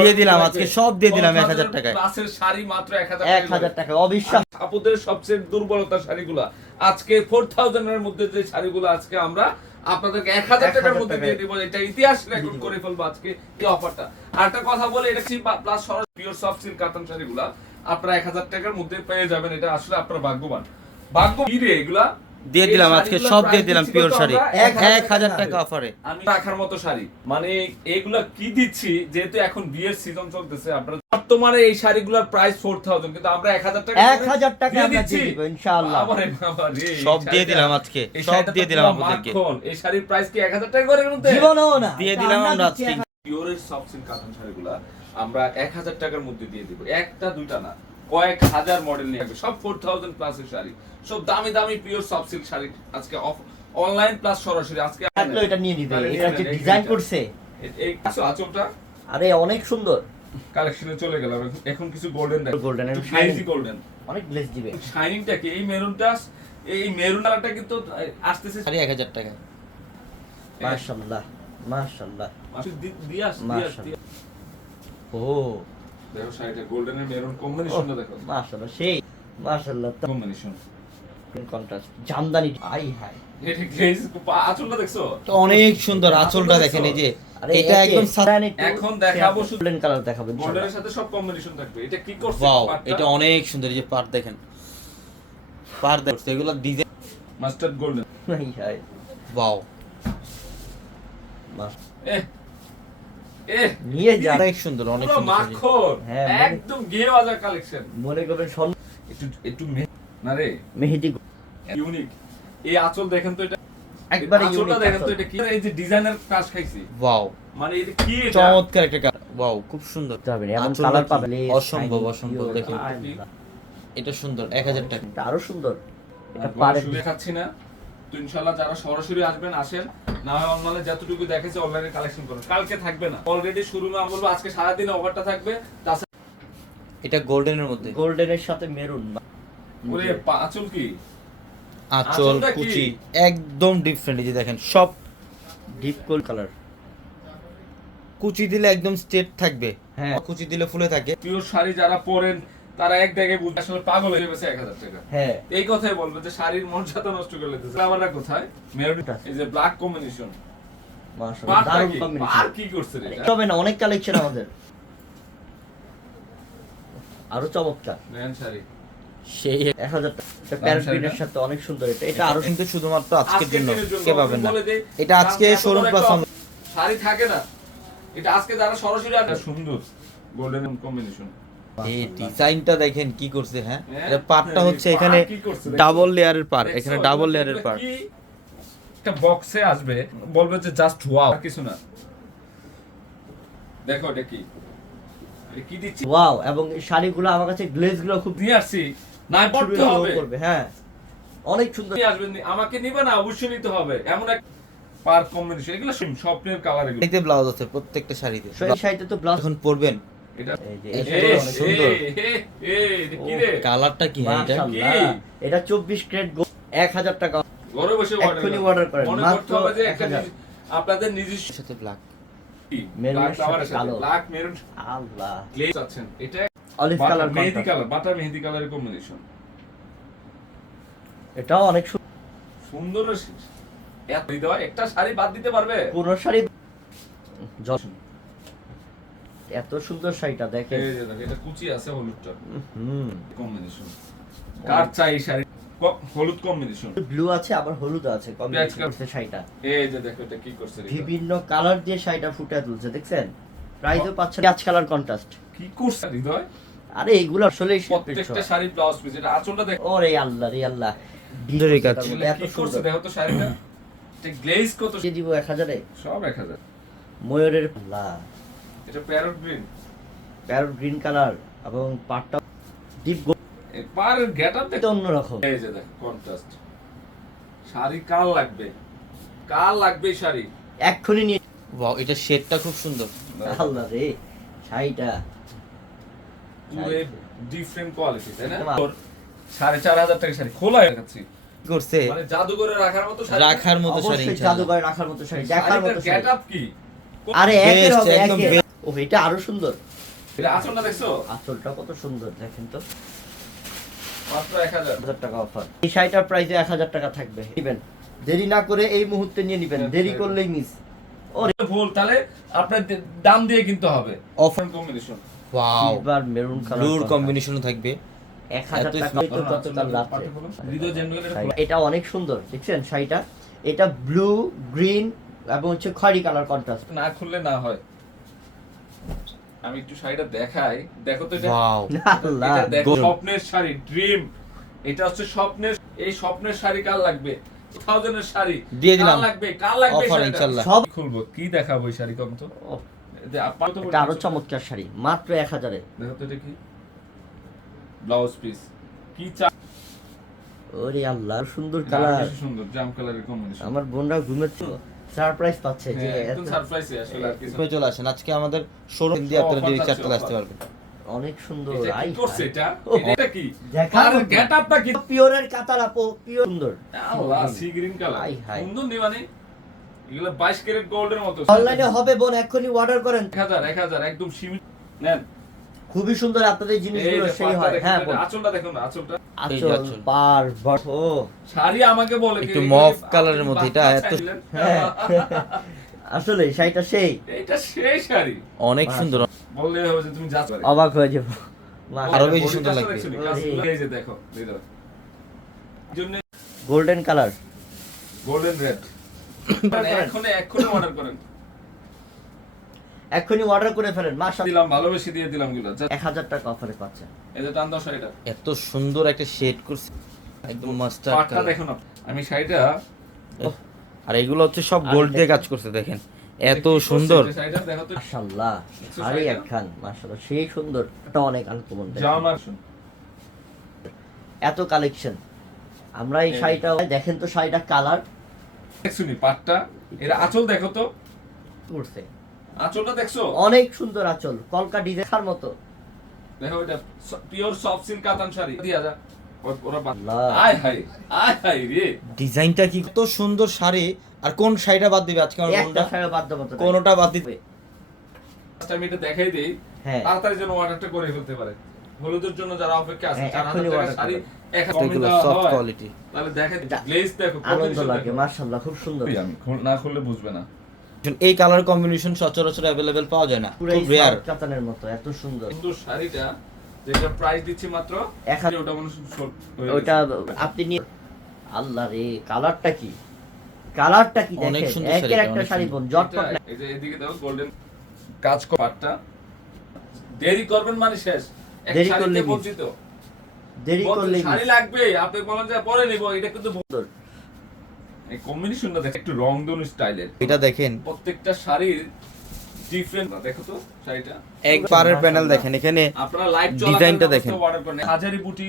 দিয়ে দিলাম আজকে সব দিয়ে দিলাম 1000 টাকায়। ক্লাসের শাড়ি মাত্র 1000 এক হাজার টাকা অবিশ্বাস। আপুদের সবচেয়ে দুর্বলতা শাড়িগুলা। আজকে 4000 এর মধ্যে যে শাড়িগুলো আজকে আমরা আপনাদেরকে 1000 টাকার মধ্যে দিয়ে দিব। এটা ইতিহাস রেকর্ড করে ফেলব আজকে এই অফারটা আর একটা কথা বলে এটা কি প্লাস সরাসরি পিওর সফট সিল্ক কাতান শাড়িগুলা আপনারা 1000 টাকার মধ্যে পেয়ে যাবেন। এটা আসলে আপনার ভাগ্যবান। ভাগ্য এগুলা? দিয়ে দিলাম আজকে সব দিয়ে দিলাম পিওর শাড়ি? এক হাজার টাকা অফারে আমি রাখার মতো শাড়ি। মানে এগুলা কি দিচ্ছি? যেহেতু এখন বিয়ের সিজন চলতেছে আপনারা বর্তমানে এই শাড়িগুলোর প্রাইস ফোর থাউজেন্ড কিন্তু আমরা এক হাজার টাকা এক হাজার টাকা দিচ্ছি। ইনশাআল্লাহ। সব দিয়ে দিলাম আজকে, সব দিয়ে দিলাম আপনাদেরকে। এই শাড়ির প্রাইস কি এক হাজার টাকা করে জীবনও না। দিয়ে দিলাম আমরা আজকে। পিওরের সফট সিল্ক কাতান শাড়িগুলা আমরা এক হাজার টাকার মধ্যে দিয়ে দিব। একটা দুইটা না। কয়েক হাজার মডেল নিয়ে আসবে। সব ফোর থাউজেন্ড প্লাসের শাড়ি। সব দামি দামি পিওর সফট সিল্ক শাড়ি আজকে অনলাইন প্লাস সরাসরি আজকে থাকলেও এটা নিয়ে নিবে তাহলে এটা যে ডিজাইন করছে। এই কিছু আঁচলটা। আরে অনেক সুন্দর। কালেকশনে চলে গেলাম। এখন- কিছু গোল্ডেন এবং শাইনি। গোল্ডেন অনেক গ্লেজ দিবে। শাইনিংটা কি? এই মেরুনটা এই মেরুন কালারটা কিন্তু আসতেছে শাড়ি এক হাজার টাকা। মাশাআল্লাহ মাশাআল্লাহ। মাশাআল্লাহ। ও। দেখো শাড়িটা গোল্ডেন এর মেরুন কম্বিনেশনটা দেখো। মাশাআল্লাহ সেই মাশাআল্লাহ কম্বিনেশন কন্ট্রাস্ট জামদানি আই হাই এটা গ্লেজ আঁচলটা দেখছ? তো অনেক সুন্দর আঁচলটা দেখেন এই যে এটা একদম এখন দেখাবো গোল্ডেন কালার দেখাবো গোল্ডেনের সাথে সব কম্বিনেশন থাকবে। এটা কি করছে? ওয়াও এটা অনেক সুন্দর এই যে পার দেখেন। পার এগুলো ডিজাইন মাস্টার্ড গোল্ডেন আই হাই ওয়াও এ এ নিয়ে যা অনেক সুন্দর অনেক সুন্দর মাখন হ্যাঁ, একদম গিয়ে বাজার কালেকশন মনে করবেন স্বর্ণ একটু একটু না রে। মেহেদি ইউনিক। এই আঁচল দেখেন তো এটা? একবারে আঁচলটা দেখেন তো এটা কি? এই যে ডিজাইনের কাজ খাইছি। ওয়াও। মানে এটা কি এটা? চমৎকার একটা কালার ওয়াও খুব সুন্দর। যাবেন এমন কালার পাবেন। অসম্ভব অসম্ভব দেখেন। এটা সুন্দর এক হাজার টাকা। আরও সুন্দর। এটা পারে শুনে খাচ্ছি না। তো ইনশাআল্লাহ যারা সরাসরি আসবেন আসেন। না হয় অনলাইনে যতটুকু দেখেছে অনলাইনে কালেকশন করুন কালকে থাকবে না। অলরেডি শুরু না বলব আজকে সারাদিন অফারটা থাকবে তাছাড়া এটা গোল্ডেনের মধ্যে। গোল্ডেনের সাথে মেরুন ওরে পাঁচল কি? আঁচল কুচি একদম ডিফারেন্ট এই যে দেখেন সব ডিপ গোল্ড কালার কুচি দিলে একদম স্ট্রেট থাকবে। হ্যাঁ। কুচি দিলে ফুলে থাকে। পিওর শাড়ি যারা পরেন তারা এক জায়গায় বুঝে আসলে পাগল হয়ে গেছে এক হাজার টাকা। হ্যাঁ। এই কথাই বলবে যে শাড়ির মর্যাদা নষ্ট করে লেতেছে আবার কোথায়? মেরুন এই যে ব্ল্যাক কম্বিনেশন পারটা কি? করছে রে তবে না অনেক কালেকশন আমাদের। আরও চমৎকার। নেন শাড়ি। সেই এক হাজার টাকা। এটা দাম প্যারেন্ট শাড়িটা? গ্রিনের সাথে অনেক সুন্দর। এটা এটা আরও আরও কিন্তু শুধুমাত্র আজকের জন্য। কে পাবেন না? এটা আজকে শোরুম প্লাস শাড়ি থাকে না। এটা আজকে যারা সরাসরি আসে সুন্দর। গোল্ডেন কম্বিনেশন এই ডিজাইনটা দেখেন কি করছে হ্যাঁ? হ্যাঁ? এটা পার্টটা হচ্ছে এখানে? ডাবল লেয়ারের পার এখানে ডাবল লেয়ারের পার একটা বক্সে আসবে বলবে যে জাস্ট ওয়াও কিছু না। দেখো এটা কি। কি দিচ্ছি? ওয়াও এবং শাড়িগুলো আমার কাছে গ্লেজগুলো খুব নিয়ে আসছি। না পড়তে হবে। করবে হ্যাঁ। অনেক সুন্দর। নিয়ে আসবেন আমাকে নিবে না অবশ্যই নিতে হবে। এমন এক পার কম্বিনেশন এগুলো স্বপ্নের কালার এগুলো। এতে ব্লাউজ আছে প্রত্যেকটা শাড়িতে। সেই শাড়িতে তো ব্লাউজ এখন পরবেন কালারটা কি এটা? 24 ক্যারেট গোল্ড 1000 টাকা। ঘরে বসে এক্ষুনি order করেন, মাত্র করতে হবে যে একটা 1000 নিজ- আপনাদের নিজস্ব সাথে ব্ল্যাক মেরুনের সাথে কালো। ব্ল্যাক মেরুন আল্লাহ। গ্লেজ আছেন এটা অলিভ বাটার কালার মেহেদি কালার বাটার মেহেদি কালারের কম্বিনেশন এটাও অনেক সুন্দর একটা শাড়ি বাদ দিতে পারবে? পুরো শাড়ি এত সুন্দর শাড়িটা দেখেন। এই যে দেখো, এটা কুচি আছে হলুদটা। হুম। কম্বিনেশন কার চাই শাড়ি? হলুদ কম্বিনেশন ব্লু আছে আবার হলুদ আছে কম্বিনেশন শাড়িটা। এই যে দেখো এটা কি করছে বিভিন্ন কালার দিয়ে শাড়িটা ফুটে তুলছে দেখছেন? প্রাইসও পাচ্ছেন পাঁচ কালার কন্ট্রাস্ট কি করছে হৃদয়? আরে এইগুলো আসলে প্রত্যেকটা শাড়ি ব্লাউজ পিস এটা আঁচলটা দেখো। ওরে আল্লাহ রে আল্লাহ। সুন্দরই কাজ। এগুলো এত করছে সুন্দর। দেখো তো শাড়িটা। এটা গ্লেজ কত? দিয়ে দিব এক হাজারে। সব এক হাজার। ময়ূরের আল্লাহ। এটা parrot green parrot green colour এবং পাটটা ডিপ পার গেট আপ গোল্ড অন্যরকম। এই যে দেখ কন্ট্রাস্ট শাড়ি কার লাগবে? কার লাগবে শাড়ি? এক্ষুনি নিয়ে ওয়াও এটা শেডটা খুব সুন্দর। আল্লাহ রে শাড়িটা। পুরো ডিফারেন্ট কোয়ালিটি তাই না? তোর সাড়ে চার হাজার টাকা শাড়ি খোলা দেখাচ্ছি করছে? মানে জাদুঘরে রাখার মতো শাড়ি? রাখার মতো শাড়ি জাদুঘরে রাখার মতো শাড়ি দেখার মতো শাড়ি। আপ কি? আরে একের হবে একের। ও এটা আরও সুন্দর। এটা আঁচলটা দেখছ? আঁচলটা কত সুন্দর দেখেন তো। মাত্র টাকা অফার। এই শাড়িটার প্রাইসে এক হাজার টাকা থাকবে। নিবেন। দেরি না করে এই মুহূর্তে নিয়ে নিবেন। দেরি করলেই মিস ভুল তাহলে আপনার দাম দিয়ে কিনতে হবে। Offer combination wow silver maroon colour combination থাকবে। এটা অনেক সুন্দর দেখছেন শাড়িটা? এটা ব্লু গ্রিন এবং হচ্ছে খয়েরি কালার কন্ট্রাস্ট না খুললে না হয়। আমি একটু শাড়িটা দেখাই। দেখো তো এটা স্বপ্নের শাড়ি ড্রিম এটা হচ্ছে স্বপ্নের এই স্বপ্নের শাড়ি কার লাগবে? থাউজেন্ডের শাড়ি। দিয়ে দিলাম। লাগবে? কার লাগবে। সব খুলবো। কি দেখাবো এই শাড়ি কম তো? এটা আরও চমৎকার শাড়ি মাত্র এক হাজারে। দেখো তো এটা কি? ব্লাউজ পিস কি চা ওরে আল্লাহ সুন্দর কালার সুন্দর জাম কালারের কম্বিনেশন আমার বোনরা ঘুমেছে সারপ্রাইজ পাচ্ছে যে হ্যাঁ একদম সারপ্রাইজই আসলে আর কিছু চলে আসেন। আজকে আমাদের শোরুম দিয়ে আপনারা Offer যদি আসতে পারবেন। অনেক সুন্দর আই করছে এটা? এটা কি? দেখার আর মতো। কি? পিওরের কাতার আপো পিওর। সুন্দর। আল্লাহ সি গ্রিন কালার। সুন্দর নি মানে? এগুলো 22 ক্যারেট গোল্ডের মতো। অনলাইনে হবে বোন এখনই অর্ডার করেন। 1000 1000 একদম সীমিত। নেন। খুবই সুন্দর আপনাদের জিনিসগুলো সেই হয়। হ্যাঁ আঁচলটা দেখুন না, আঁচলটা। আচল আঁচল। পার বট। ও শাড়ি আমাকে বলে কি, একটু এই mauve যে colour এর আপনি মধ্যে, এটা এত- হ্যাঁ। আসলে শাড়িটা সেই। এটা সেই শাড়ি। অনেক সুন্দর। বললে হবে যে তুমি যাচ্ছ অবাক হয়ে যাব। আরও বেশি সুন্দর লাগবে। এই। যে দেখো গোল্ডেন কালার গোল্ডেন রেড এখনই অর্ডার করেন। এখনই অর্ডার করে ফেলেন মাসা দিলাম ভালোবেসে দিয়ে দিলামগুলো এক হাজার টাকা অফারে পাচ্ছেন। এই যে টান দাও শাড়িটা এত সুন্দর একটা শেড করছে একদম মাস্টার পাটটা দেখুন আমি শাড়িটা আর এগুলো হচ্ছে সব গোল্ড দিয়ে কাজ করছে দেখেন। এত সুন্দর যে শাড়িটা দেখো তো। মাশাআল্লাহ শাড়িটা? একখান মাশাআল্লাহ সেই সুন্দর। এটা অনেক আনকমন জামা শুন এত কালেকশন আমরা এই। শাড়িটা দেখেন তো শাড়িটা কালার দেখছুনি পাটটা? এটা আঁচল দেখো তো। করছে আঁচলটা দেখছ? অনেক সুন্দর আঁচল কলকা মতো। দেখো এটা পিওর সফট সিল্ক কাতান শাড়ি। দিয়া যা। ও- ওরা বাদ- আল্লাহ। আয় হাই আয় হাই রে। ডিজাইনটা কি? কত সুন্দর শাড়ি আর কোন শাড়িটা বাদ দিবে আজকে আমার একটা শাড়ি বাধ্য মতো নাই। বাদ দিবে? আমি এটা দেখাই দেই হ্যাঁ। তাড়াতাড়ি যেন অর্ডারটা করে ফেলতে পারে। হলুদের জন্য যারা অপেক্ষা আছে হ্যাঁ, চার হাজার টাকা শাড়ি তাহলে দেখেন গ্লেজ দেখো আনন্দ লাগে মাশাআল্লাহ খুব সুন্দর। আমি না খুললে বুঝবে না। এই কালার কম্বিনেশন সচরাচর অ্যাভেলেবেল পাওয়া যায় না। খুব রেয়ার কাতানের মতো এত সুন্দর। কিন্তু শাড়িটা যেটা প্রাইস দিচ্ছি মাত্র এক হাজার- ওটা মনে গেছে। আপনি নিয়ে আল্লাহ রে কালারটা কি? কালারটা কি অনেক দেখেন? সুন্দর একের একটা শাড়ি। বোন জটপট এই যে এদিকে দেখো গোল্ডেন কাজ পাটটা। দেরি করবেন মানে শেষ। দেরি করলে। বঞ্চিত। দেরি করলে শাড়ি লাগবে আপনি বলেন যে পরে নিব এটা কিন্তু। এই কম্বিনেশনটা দেখো একটু রংধনু স্টাইলের। এটা দেখেন। প্রত্যেকটা শাড়ির ডিফারেন্ট দেখো তো শাড়িটা। এক পারের প্যানেল দেখেন এখানে আপনারা ডিজাইনটা দেখেন। হাজারি বুটি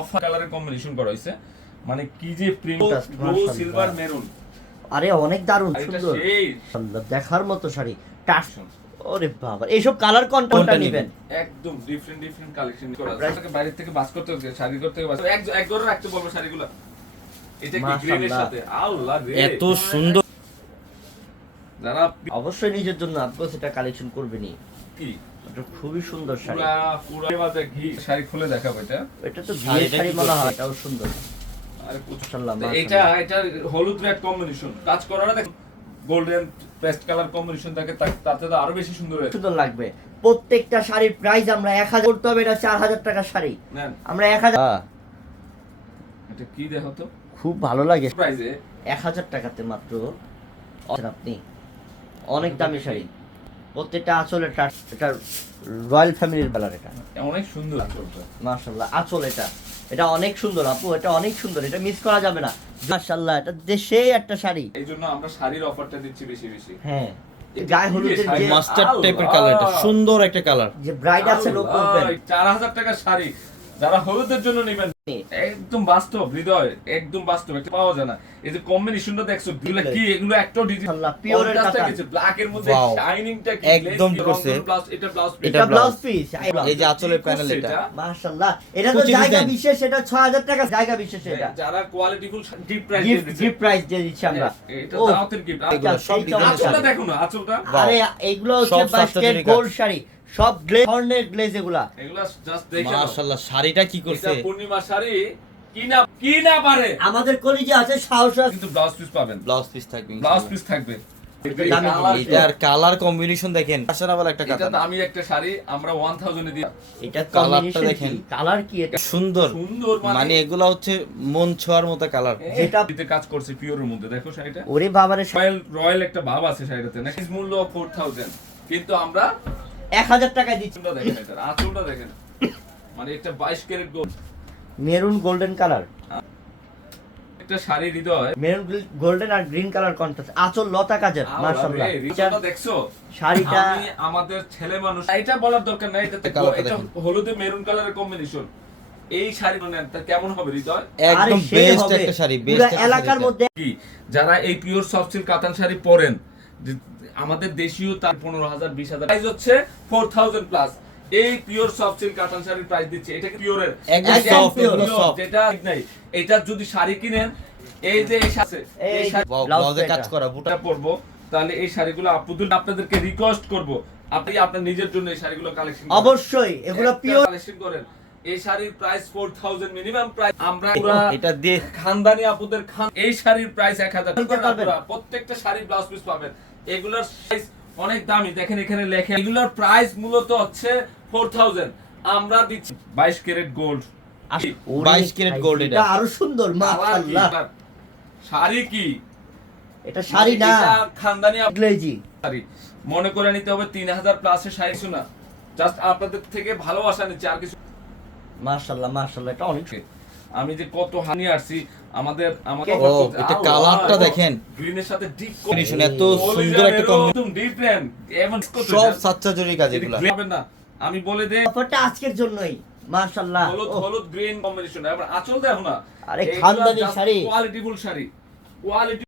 অফ কালারের কম্বিনেশন করা হয়েছে। মানে কি যে প্রিন্ট ব্লু সিলভার মেরুন আরে অনেক দারুণ সুন্দর। দেখার মতো শাড়ি। টাস। ওরে বাবা এইসব কালার কোনটা কোনটা নেবেন? একদম ডিফারেন্ট ডিফারেন্ট কালেকশন করা আছে। বাইরে থেকে বাস করতে শাড়ি করতে বাস এক এক ঘরে রাখতে বলব শাড়িগুলো। এত সুন্দর যারা অবশ্যই নিজের জন্য আপনি সেটা কালেকশন করবেনই খুবই সুন্দর শাড়ি। পুরা পুরা বাজে ঘি শাড়ি খুলে দেখাবো এটা। এটা তো বিয়ের শাড়ি বলা হয় এটাও সুন্দর। এটা এটা হলুদ রেড কম্বিনেশন কাজ দেখ গোল্ডেন পেস্ট কালার কম্বিনেশন থাকে তাতে তো আরও বেশি সুন্দর সুন্দর লাগবে। প্রত্যেকটা শাড়ির প্রাইস আমরা এক হাজার করতে হবে এটা চার হাজার টাকার শাড়ি। আমরা এক হাজার এটা কি দেখো তো খুব ভালো লাগে। এক হাজার টাকাতে মাত্র আপনি। অনেক দামি শাড়ি। প্রত্যেকটা আঁচল এটা এটা রয়্যাল ফ্যামিলির বেলার এটা। অনেক সুন্দর মার্শাল্লাহ আঁচল এটা। এটা অনেক সুন্দর আপু এটা অনেক সুন্দর এটা মিস করা যাবে না। মার্শাল্লাহ এটা দেশে একটা শাড়ি। এই জন্য আমরা শাড়ির অফারটা দিচ্ছি বেশি বেশি। হ্যাঁ। গায়ে হলুদের যে মাস্টার্ড টাইপের কালার এটা সুন্দর একটা কালার। যে ব্রাইড আছে লোক করবেন চার হাজার টাকার শাড়ি। যারা হলুদের জন্য নেবেন একদম বাস্তব হৃদয় একদম বাস্তব একটা পাওয়া যায় না। এই যে কম্বিনেশনটা দেখছ এগুলো কি এগুলো একটা ডিজাইন মাশাআল্লাহ, pure এর। কিছু ব্ল্যাক এর মধ্যে. শাইনিংটা কি একদম করছে। এটা ব্লাউজ এটা এটা ব্লাউজ পিস এই যে আঁচলের প্যানেল এটা। মাশাআল্লাহ এটা তো জায়গা বিশেষ এটা 6000 টাকা জায়গা বিশেষ এটা। যারা qualityful deep price gift price দিয়ে দিচ্ছি। আমরা। এটা ও, দাওয়াতের গিফট এগুলো সব দেখো না আঁচলটা. আরে এগুলো হচ্ছে বাস্কেট শাড়ি। সব গ্লেজ ধরনের গ্লেজ এগুলা। এগুলা জাস্ট দেখে মাশাআল্লাহ শাড়িটা কি এটা পূর্ণিমা শাড়ি। কি না কি না পারে? আমাদের কলিজে আছে সাহস আছে। কিন্তু ব্লাউজ পিস পাবেন। ব্লাউজ পিস থাকবে ব্লাউজ পিস থাকবে। এটার কালার কম্বিনেশন দেখেন। একটা এটা কাতান। দামি একটা শাড়ি আমরা 1000 এ দিই এটা কালারটা দেখেন। কালার কি এটা? সুন্দর। সুন্দর মানে মানে এগুলা হচ্ছে মন ছোঁয়ার মতো কালার যেটা- দিতে কাজ করছে পিওরের মধ্যে দেখো শাড়িটা। ওরে বাবারে রয়্যাল রয়্যাল একটা ভাব আছে শাড়িটাতে না এর মূল্য 4000 কিন্তু আমরা 1000 টাকা দিচ্ছি। আঁচলটা দেখেন এটা আঁচলটা দেখেন। মানে এটা 22 carat gold maroon golden colour. একটা শাড়ি হৃদয় মেরুন গোল্ডেন আর গ্রিন কালার কন্ট্রাস্ট আঁচল লতা কাজের মাশাআল্লাহ। দেখছ? শাড়িটা আমি আমাদের ছেলে মানুষ এটা বলার দরকার নাই এটা এটা। হলুদে মেরুন কালারের কম্বিনেশন এই শাড়ি তা কেমন হবে হৃদয়? একদম বেস্ট একটা শাড়ি বেস্ট এলাকার মধ্যে কি? যারা এই পিওর সফট সিল্ক কাতান শাড়ি পরেন আমাদের দেশীয় তার পনেরো হাজার বিশ হাজার। প্রাইস হচ্ছে ফোর থাউজেন্ড প্লাস এই পিওর সফট সিল্ক কাতান শাড়ির প্রাইস দিচ্ছে। এটা পিওরের। যেটা নাই। এটা যদি শাড়ি কিনেন এই যে এই ব্লাউজে কাজ করা বুটা। পরবো তাহলে এই শাড়িগুলো আপুদের আপনাদেরকে রিকোয়েস্ট করব। আপনি আপনার নিজের জন্য এই শাড়িগুলো কালেকশন অবশ্যই এগুলো পিওর কালেকশন করেন। এই শাড়ির প্রাইস 4000 মিনিমাম প্রাইস আমরা এটা দিয়ে খানদানি আপুদের খান এই শাড়ির প্রাইস 1000 বলতে প্রত্যেকটা শাড়ির ব্লাউজ পিস পাবেন। এগুলোর সাইজ অনেক দামি। দেখেন এখানে লেখা এগুলোর প্রাইস মূলত হচ্ছে 4000 আমরা দিচ্ছি 22 ক্যারেট গোল্ড ওরে 22 ক্যারেট gold এটা। আরও সুন্দর মাশাআল্লাহ। শাড়ি কি? এটা শাড়ি না। খানদানি আপ- শাড়ি। মনে করে নিতে হবে তিন হাজার প্লাসের শাড়ি। কিছু না। জাস্ট আপনাদের থেকে ভালোবাসা নিচ্ছে আর কিছু মাশাআল্লাহ মাশাআল্লাহ এটা অনেক আমি যে কত হানি আসছি আমাদের এটা কালারটা দেখেন। গ্রিনের সাথে ডিপ Combination, এত সুন্দর একটা। ডিফারেন্ট এমন সব সাচ্চা জরি কাজ এগুলা। না আমি বলে দে অফারটা আজকের জন্যই মাশাআল্লাহ। হলুদ হলুদ গ্রিন কম্বিনেশন এবার আঁচল দেখো না। আরে খানদানি শাড়ি। কোয়ালিটিফুল শাড়ি। কোয়ালিটি